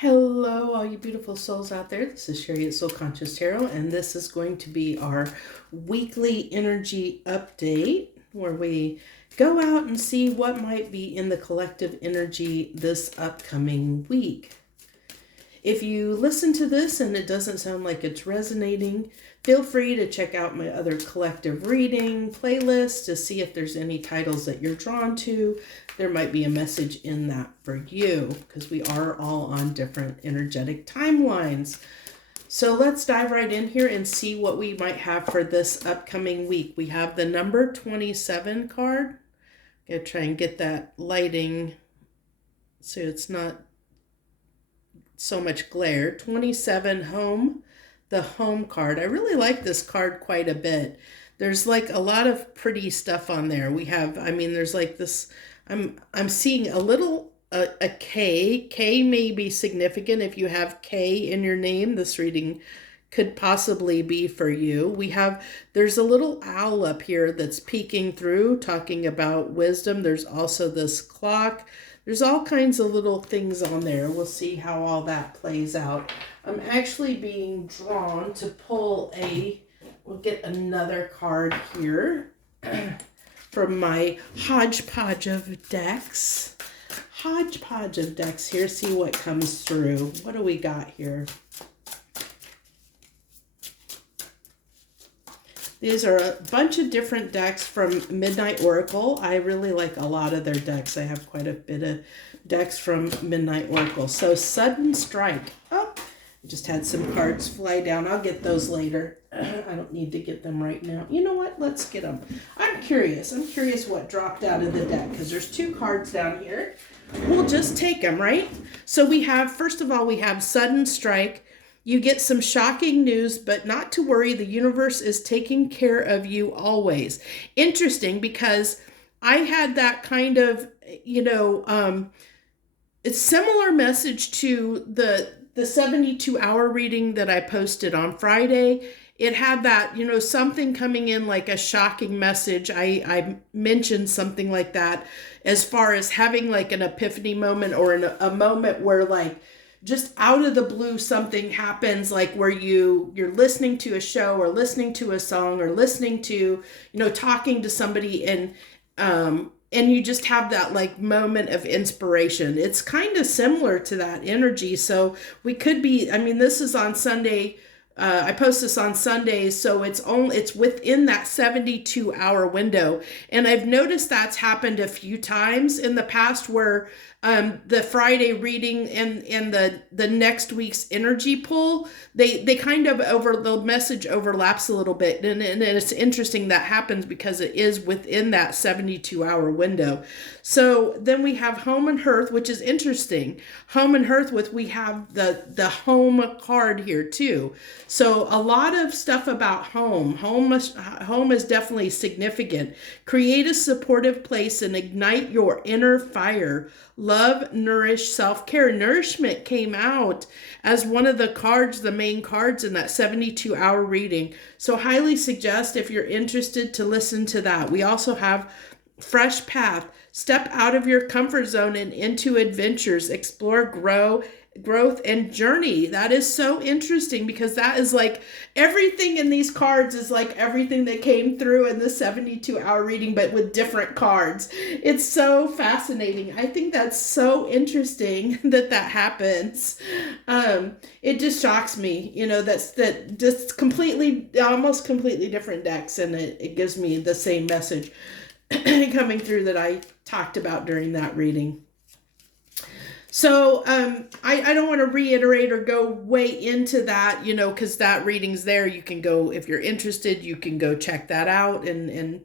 Hello, all you beautiful souls out there. This is Sherry at Soul Conscious Tarot, and this is going to be our weekly energy update where we go out and see what might be in the collective energy this upcoming week. If you listen to this and it doesn't sound like it's resonating, feel free to check out my other collective reading playlist to see if there's any titles that you're drawn to. There might be a message in that for you because we are all on different energetic timelines. So let's dive right in here and see what we might have for this upcoming week. We have the number 27 card. I'm going to try and get that lighting so it's not so much glare. 27 home, the home card. I really like this card quite a bit. There's like a lot of pretty stuff on there. We have, there's like this, I'm seeing a little, a K. K may be significant. If you have K in your name, this reading could possibly be for you. There's a little owl up here that's peeking through, talking about wisdom. There's also this clock. There's all kinds of little things on there. We'll see how all that plays out. I'm actually being drawn to pull we'll get another card here from my hodgepodge of decks. Hodgepodge of decks here. See what comes through. What do we got here? These are a bunch of different decks from Midnight Oracle. I really like a lot of their decks. I have quite a bit of decks from Midnight Oracle. So Sudden Strike. Oh, I just had some cards fly down. I'll get those later. I don't need to get them right now. You know what? Let's get them. I'm curious. I'm curious what dropped out of the deck because there's two cards down here. We'll just take them, right? So we have, first of all, we have Sudden Strike. You get some shocking news, but not to worry. The universe is taking care of you always. Interesting because I had that kind of, it's similar message to the 72-hour reading that I posted on Friday. It had that, something coming in like a shocking message. I mentioned something like that as far as having like an epiphany moment or a moment where like, just out of the blue something happens, like where you're listening to a show or listening to a song or listening to, talking to somebody and you just have that like moment of inspiration. It's kind of similar to that energy. So we could be, this is on Sunday. I post this on Sundays, so it's within that 72-hour window. And I've noticed that's happened a few times in the past where the Friday reading and the next week's energy pull, they kind of the message overlaps a little bit. And it's interesting that happens because it is within that 72-hour window. So then we have Home and Hearth, which is interesting. Home and Hearth we have the home card here too. So a lot of stuff about home. Home is definitely significant. Create a supportive place and ignite your inner fire. Love, nourish, self-care. Nourishment came out as one of the cards, the main cards in that 72-hour reading. So highly suggest if you're interested to listen to that. We also have Fresh Path. Step out of your comfort zone and into adventures. Explore, growth and journey. That is so interesting because that is like everything in these cards is like everything that came through in the 72-hour reading, but with different cards. It's so fascinating. I think that's so interesting that happens. It just shocks me, that just almost completely different decks, and it gives me the same message coming through that I talked about during that reading. So I don't want to reiterate or go way into that, because that reading's there. You can go, if you're interested, you can go check that out and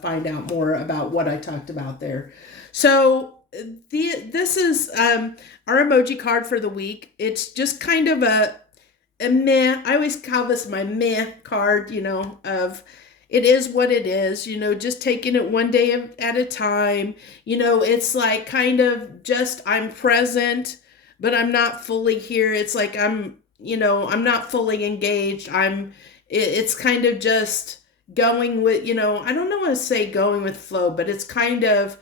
find out more about what I talked about there. So this is our emoji card for the week. It's just kind of a meh. I always call this my meh card, of it is what it is, just taking it one day at a time. It's like kind of just I'm present, but I'm not fully here. It's like I'm not fully engaged. It's kind of just going with, I don't know how to say going with flow, but it's kind of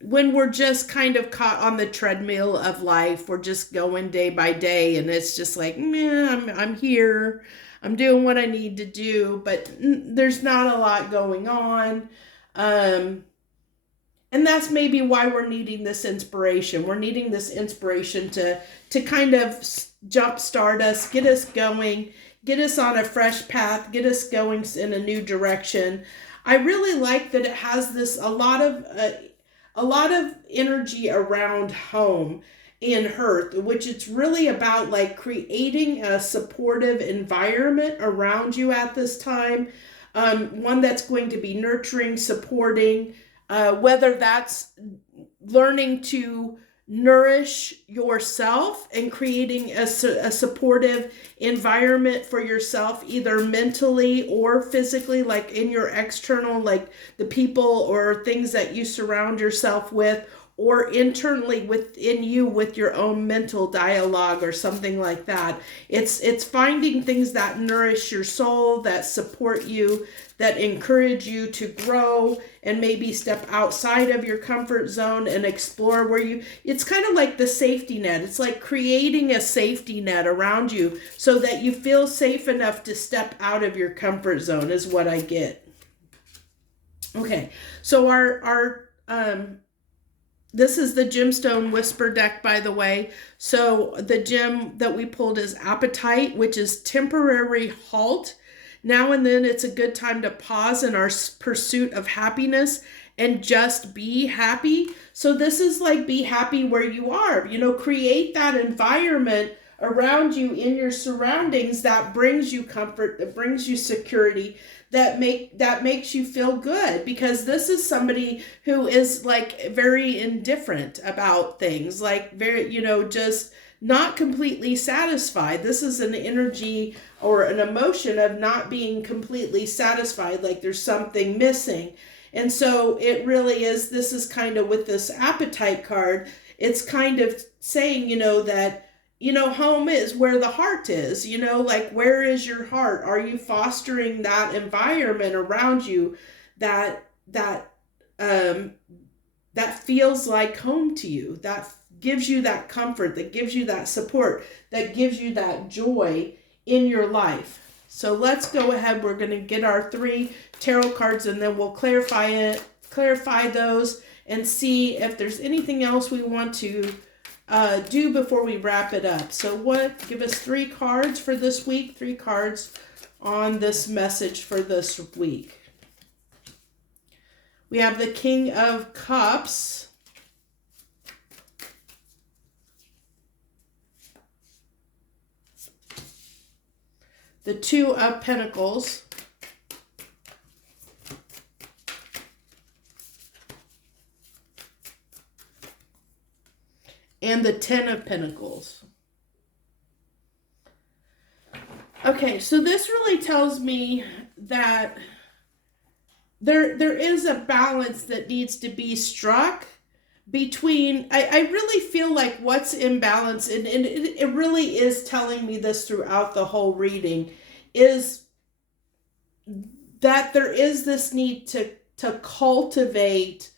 when we're just kind of caught on the treadmill of life, we're just going day by day, and it's just like, meh, I'm here, I'm doing what I need to do, but there's not a lot going on. Um, and that's maybe why we're needing this inspiration. We're needing this inspiration to kind of jumpstart us, get us going, get us on a fresh path, get us going in a new direction. I really like that it has this a lot of energy around home and hearth, which it's really about like creating a supportive environment around you at this time, one that's going to be nurturing, supporting, whether that's learning to nourish yourself and creating a supportive environment for yourself, either mentally or physically, like in your external, like the people or things that you surround yourself with, or internally within you with your own mental dialogue or something like that. It's finding things that nourish your soul, that support you, that encourage you to grow and maybe step outside of your comfort zone and explore where you, it's kind of like the safety net. It's like creating a safety net around you so that you feel safe enough to step out of your comfort zone is what I get. Okay, so our this is the Gemstone Whisper deck, by the way. So the gem that we pulled is Appetite, which is temporary halt. Now and then it's a good time to pause in our pursuit of happiness and just be happy. So this is like be happy where you are. You know, create that environment around you in your surroundings that brings you comfort, that brings you security, that makes you feel good, because this is somebody who is like very indifferent about things, like very, you know, just not completely satisfied. This is an energy or an emotion of not being completely satisfied, like there's something missing. And so it really is, this is kind of with this Appetite card, it's kind of saying, you know, that, you know, home is where the heart is, you know, like where is your heart? Are you fostering that environment around you that feels like home to you, that gives you that comfort, that gives you that support, that gives you that joy in your life? So let's go ahead. We're going to get our 3 tarot cards and then we'll clarify those and see if there's anything else we want to do before we wrap it up. So give us 3 cards for this week, 3 cards on this message for this week. We have the King of Cups, the 2 of Pentacles, and the 10 of Pentacles. Okay, so this really tells me that there is a balance that needs to be struck between, I really feel like what's imbalance, and it really is telling me this throughout the whole reading, is that there is this need to cultivate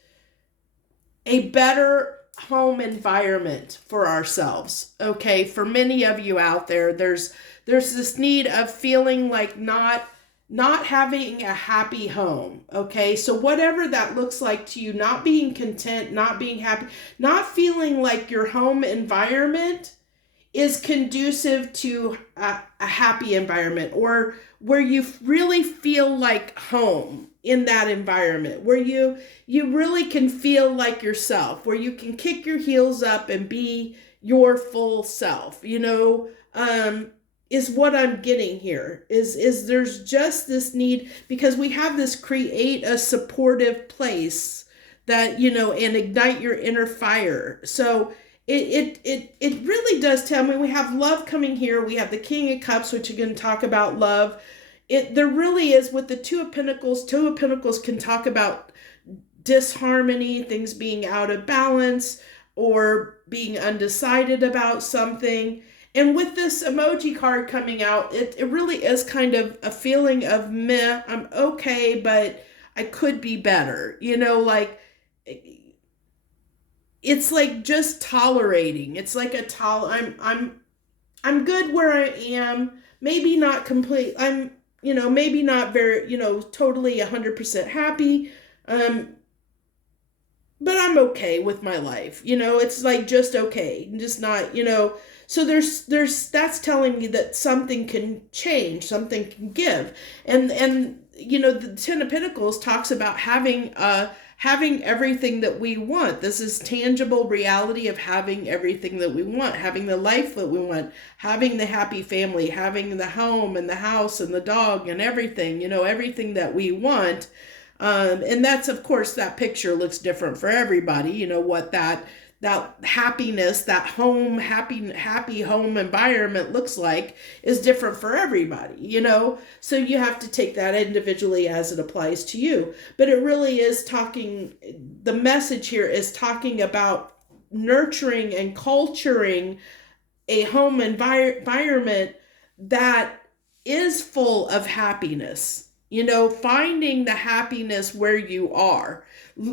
a better home environment for ourselves. Okay, for many of you out there, there's this need of feeling like not having a happy home. Okay, so whatever that looks like to you, not being content, not being happy, not feeling like your home environment is conducive to a happy environment, or where you really feel like home in that environment, where you really can feel like yourself, where you can kick your heels up and be your full self, you know, is what I'm getting here. Is there's just this need, because we have this create a supportive place that, you know, and ignite your inner fire. So it really does tell me we have love coming here. We have the King of Cups, which are going to talk about love. There really is with the 2 of Pentacles. 2 of Pentacles can talk about disharmony, things being out of balance, or being undecided about something. And with this emoji card coming out, it really is kind of a feeling of meh, I'm okay, but I could be better. You know, like it's like just tolerating. It's like I'm good where I am. Maybe not complete. Maybe not very, totally 100% happy. Um, but I'm okay with my life. It's like just okay, just not, so there's that's telling me that something can change, something can give. And the 10 of Pentacles talks about having everything that we want. This is tangible reality of having everything that we want, having the life that we want, having the happy family, having the home and the house and the dog and everything, everything that we want. And that's, of course, that picture looks different for everybody. What that happiness, that happy home environment looks like is different for everybody. So you have to take that individually as it applies to you. But it really is the message here is talking about nurturing and culturing a home environment that is full of happiness. Finding the happiness where you are,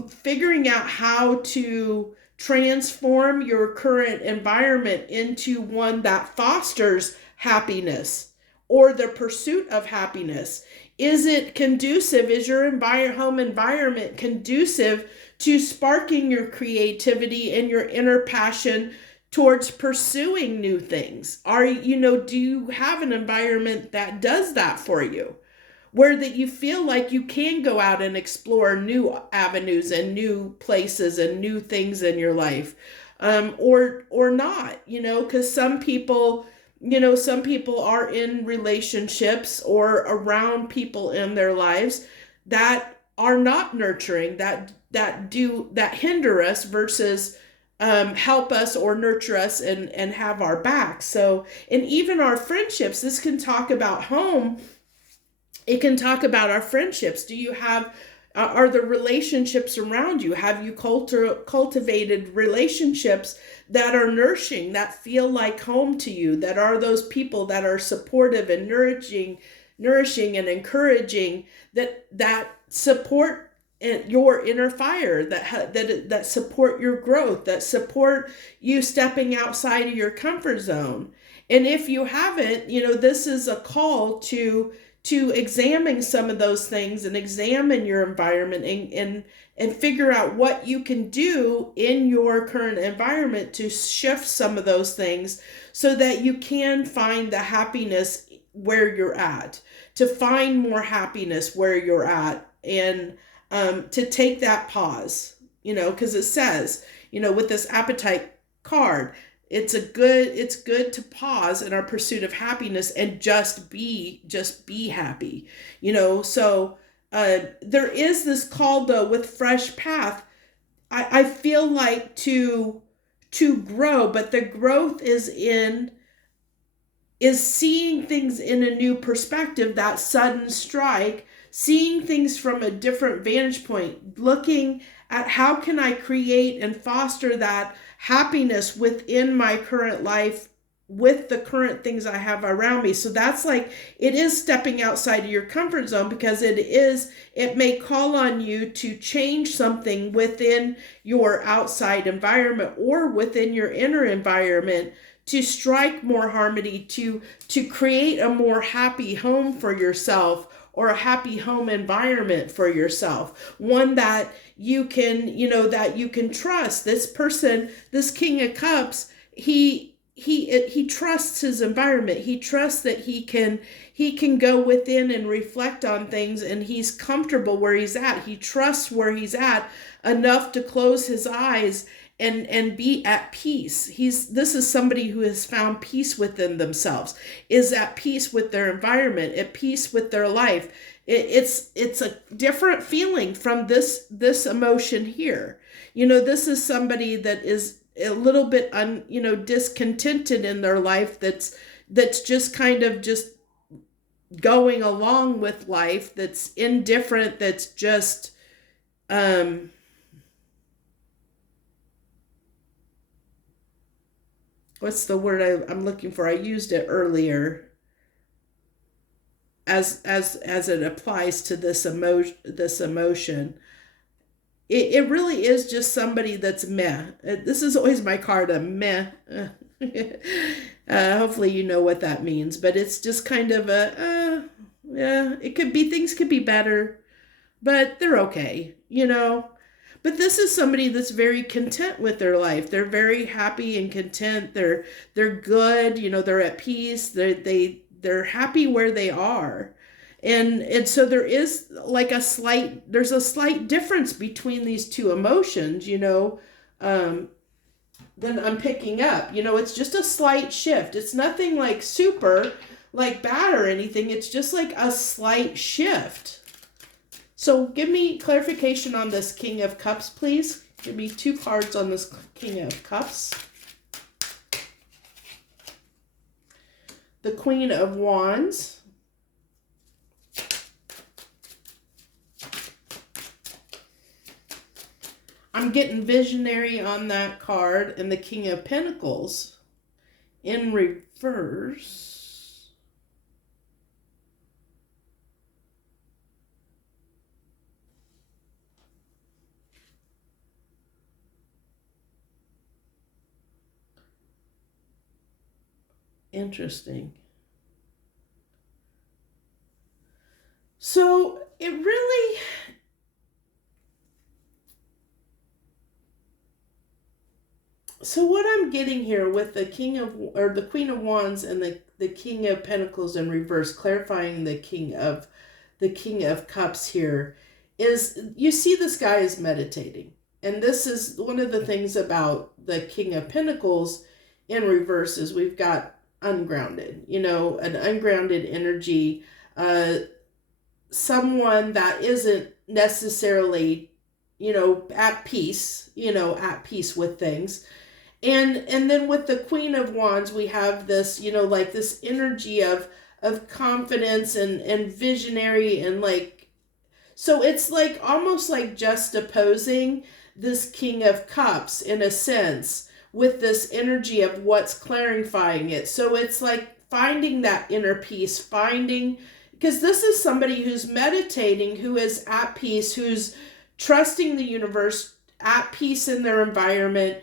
figuring out how to transform your current environment into one that fosters happiness or the pursuit of happiness. Is it conducive? Is your home environment conducive to sparking your creativity and your inner passion towards pursuing new things? Do you have an environment that does that for you? Where that you feel like you can go out and explore new avenues and new places and new things in your life, or not, because some people are in relationships or around people in their lives that are not nurturing, that hinder us versus help us or nurture us and have our back. So, and even our friendships, this can talk about home. It can talk about our friendships. Do you have, are the relationships around you? Have you cultivated relationships that are nourishing, that feel like home to you, that are those people that are supportive and nourishing and encouraging, that support your inner fire, that support your growth, that support you stepping outside of your comfort zone? And if you haven't, this is a call to examine some of those things and examine your environment and figure out what you can do in your current environment to shift some of those things so that you can find the happiness where you're at, to find more happiness where you're at, and to take that pause, because it says, with this appetite card, it's good to pause in our pursuit of happiness and just be happy. So there is this call, though, with fresh path. I feel like to grow, but the growth is seeing things in a new perspective, that sudden strike, seeing things from a different vantage point, looking at how can I create and foster that happiness within my current life with the current things I have around me. So that's like, it is stepping outside of your comfort zone, because it may call on you to change something within your outside environment or within your inner environment to strike more harmony, to create a more happy home for yourself, or a happy home environment for yourself, one that you can trust. This person, this King of Cups, he trusts his environment. He trusts that he can go within and reflect on things, and he's comfortable where he's at. He trusts where he's at enough to close his eyes and be at peace. This is somebody who has found peace within themselves, is at peace with their environment, at peace with their life. It's a different feeling from this emotion here. This is somebody that is a little bit discontented in their life, that's just kind of just going along with life, that's indifferent, that's just what's the word I'm looking for? I used it earlier as it applies to this emotion. it really is just somebody that's meh. This is always my card, a meh. Hopefully you know what that means, but it's just kind of yeah, it could be, things could be better, but they're okay, you know. But this is somebody that's very content with their life. They're very happy and content. They're good, you know, they're at peace. They're happy where they are. And so there is like there's a slight difference between these two emotions, you know. Then I'm picking up. You know, it's just a slight shift. It's nothing like super, like bad or anything. It's just like a slight shift. So give me clarification on this King of Cups, please. Give me 2 cards on this King of Cups. The Queen of Wands. I'm getting visionary on that card, and the King of Pentacles in reverse. Interesting. So it really, so what I'm getting here with the the Queen of Wands and the King of Pentacles in reverse, clarifying the King of Cups here, is you see this guy is meditating. And this is one of the things about the King of Pentacles in reverse is we've got ungrounded, you know, an ungrounded energy, someone that isn't necessarily, you know, at peace with things. And then with the Queen of Wands, we have this, you know, like this energy of confidence and visionary, and like, so it's like almost like juxtaposing this King of Cups in a sense with this energy of what's clarifying it. So it's like finding that inner peace, because this is somebody who's meditating, who is at peace, who's trusting the universe, at peace in their environment,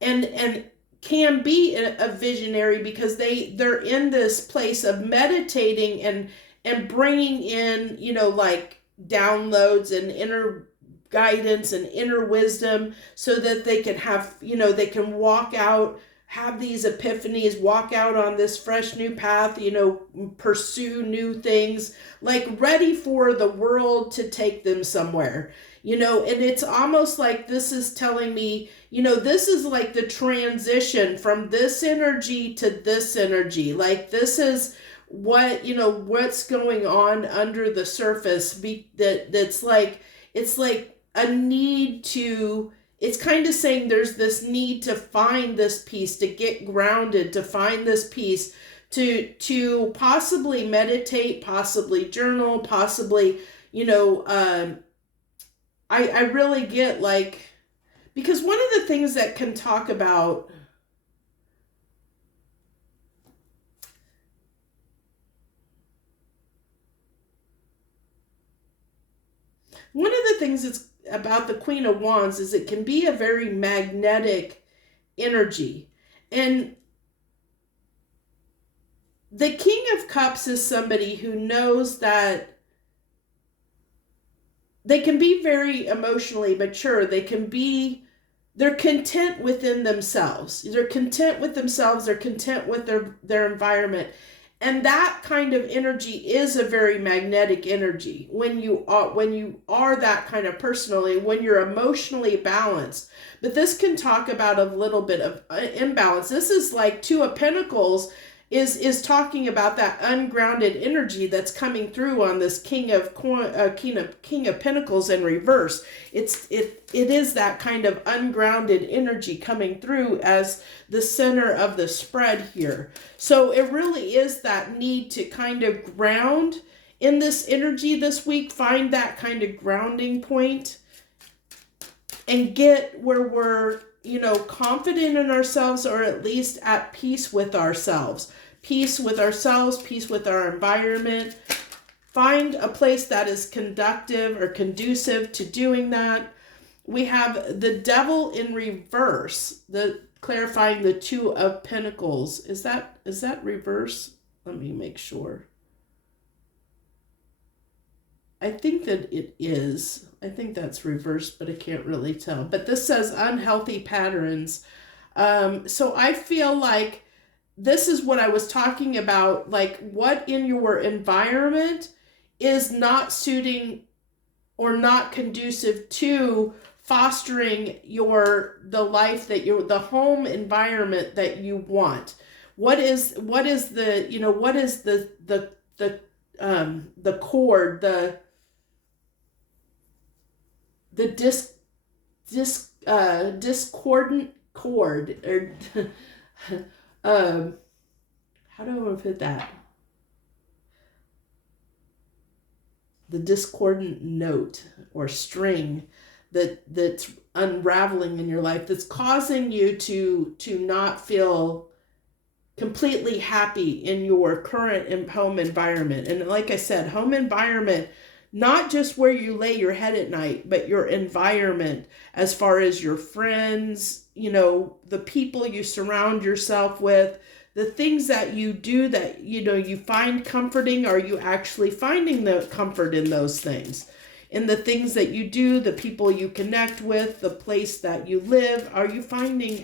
and can be a visionary because they're in this place of meditating and bringing in, you know, like downloads and inner guidance and inner wisdom, so that they can have, you know, they can walk out, have these epiphanies, walk out on this fresh new path, you know, pursue new things, like ready for the world to take them somewhere, you know. And it's almost like this is telling me, you know, this is like the transition from this energy to this energy. Like this is what, you know, what's going on under the surface, that's like, it's like a need to, it's kind of saying there's this need to find this peace, to get grounded, to find this peace, to possibly meditate, possibly journal, possibly, you know, I really get like, because one of the things that can talk about, one of the things that's about the Queen of Wands is it can be a very magnetic energy. And the King of Cups is somebody who knows that they can be very emotionally mature. They're content within themselves. They're content with themselves. They're content with their environment. And that kind of energy is a very magnetic energy when you are that kind of personally, when you're emotionally balanced. But this can talk about a little bit of imbalance. This is like 2 of Pentacles is talking about that ungrounded energy that's coming through on this King of Pentacles in reverse. It is that kind of ungrounded energy coming through as the center of the spread here. So it really is that need to kind of ground in this energy this week, find that kind of grounding point and get where we're, you know, confident in ourselves, or at least at peace with ourselves. Peace with ourselves, peace with our environment. Find a place that is conducive to doing that. We have the devil in reverse, the clarifying the two of pentacles. Is that reverse? Let me make sure. I think that it is. I think that's reversed, but I can't really tell. But this says unhealthy patterns. So I feel like this is what I was talking about, like what in your environment is not suiting or not conducive to fostering the life that the home environment that you want. What is the cord, the discordant chord, or how do I put that? The discordant note or string that's unraveling in your life, that's causing you to not feel completely happy in your current home environment. And like I said, home environment, not just where you lay your head at night, but your environment as far as your friends, the people you surround yourself with, the things that you do that, you find comforting. Are you actually finding the comfort in those things? In the things that you do, the people you connect with, the place that you live, are you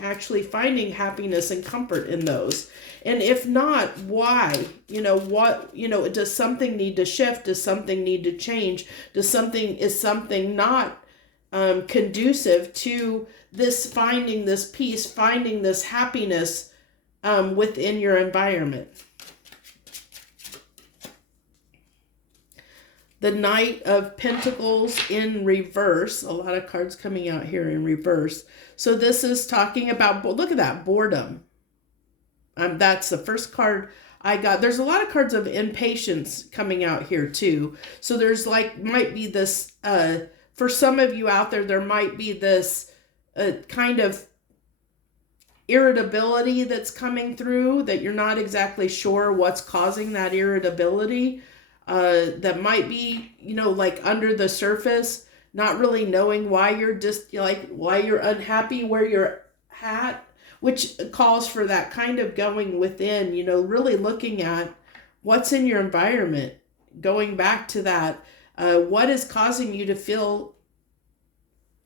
actually finding happiness and comfort in those? And if not, why? Does something need to shift? Does something need to change? Is something not conducive to finding this peace, finding this happiness within your environment? The Knight of Pentacles in reverse. A lot of cards coming out here in reverse. So this is talking about, look at that, boredom. That's the first card I got. There's a lot of cards of impatience coming out here too. So there's might be this, for some of you out there, there might be this kind of irritability that's coming through, that you're not exactly sure what's causing that irritability. That might be, under the surface, not really knowing why you're why you're unhappy where you're at, which calls for that kind of going within, really looking at what's in your environment, going back to that, what is causing you to feel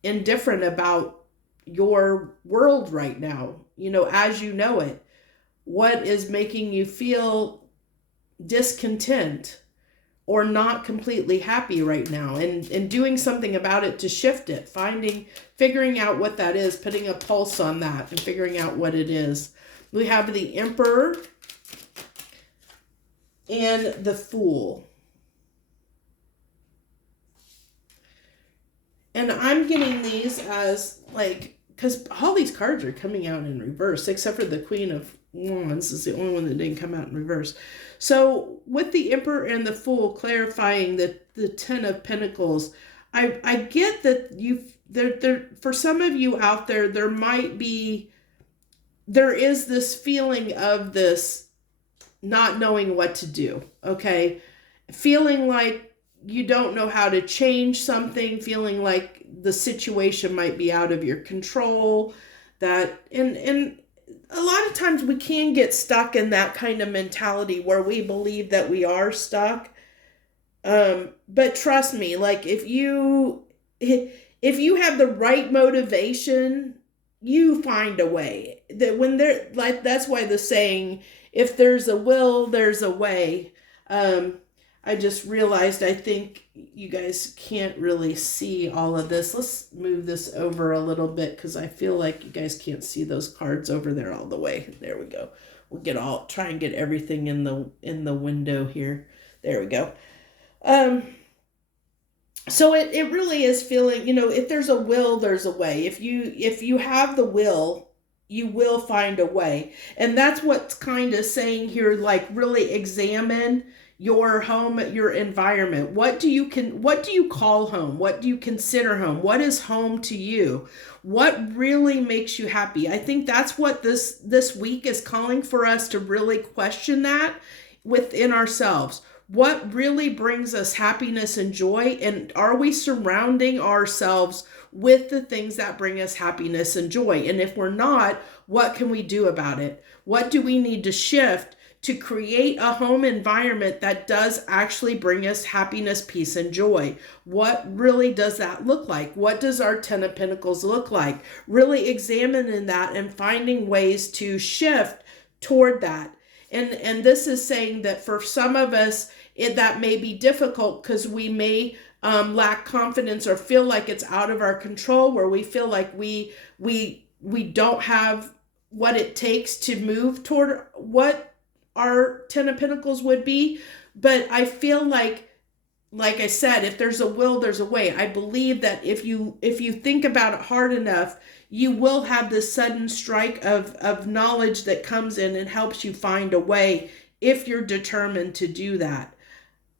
indifferent about your world right now, as you know it. What is making you feel discontent or not completely happy right now, and doing something about it to shift it, figuring out what that is, putting a pulse on that and figuring out what it is. We have the Emperor and the Fool. And I'm getting these as because all these cards are coming out in reverse, except for the Queen of Wands is the only one that didn't come out in reverse. So with the Emperor and the Fool clarifying the Ten of Pentacles, I get that there for some of you out there, there is this feeling of this not knowing what to do, okay? Feeling like you don't know how to change something, feeling like the situation might be out of your control, and a lot of times we can get stuck in that kind of mentality where we believe that we are stuck. But trust me, if you have the right motivation, you find a way. That's why the saying, if there's a will, there's a way. I just realized I think you guys can't really see all of this. Let's move this over a little bit because I feel like you guys can't see those cards over there all the way. There we go. We'll try and get everything in the window here. There we go. So it really is feeling, if there's a will, there's a way. If you have the will, you will find a way. And that's what's kind of saying here, really examine your home, your environment. What do you call home? What do you consider home? What is home to you? What really makes you happy? I think that's what this week is calling for us to really question that within ourselves. what really brings us happiness and joy, and are we surrounding ourselves with the things that bring us happiness and joy? And if we're not, what can we do about it? What do we need to shift to create a home environment that does actually bring us happiness, peace, and joy? What really does that look like? What does our 10 of Pentacles look like? Really examining that and finding ways to shift toward that. And this is saying that for some of us, that may be difficult because we may lack confidence or feel like it's out of our control, where we feel like we don't have what it takes to move toward what our 10 of Pentacles would be. But I feel like I said, if there's a will, there's a way. I believe that if you think about it hard enough, you will have this sudden strike of knowledge that comes in and helps you find a way, if you're determined to do that,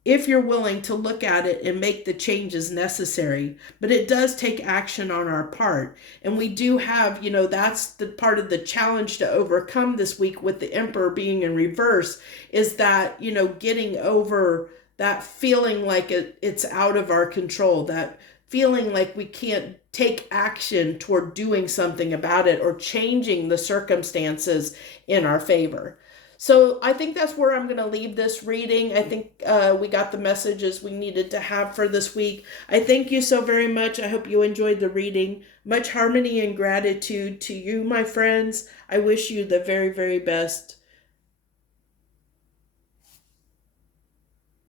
if you're willing to look at it and make the changes necessary. But it does take action on our part. And we do have, that's the part of the challenge to overcome this week with the Emperor being in reverse, is that, getting over that feeling like it's out of our control, that feeling like we can't take action toward doing something about it or changing the circumstances in our favor. So I think that's where I'm going to leave this reading. I think we got the messages we needed to have for this week. I thank you so very much. I hope you enjoyed the reading. Much harmony and gratitude to you, my friends. I wish you the very, very best.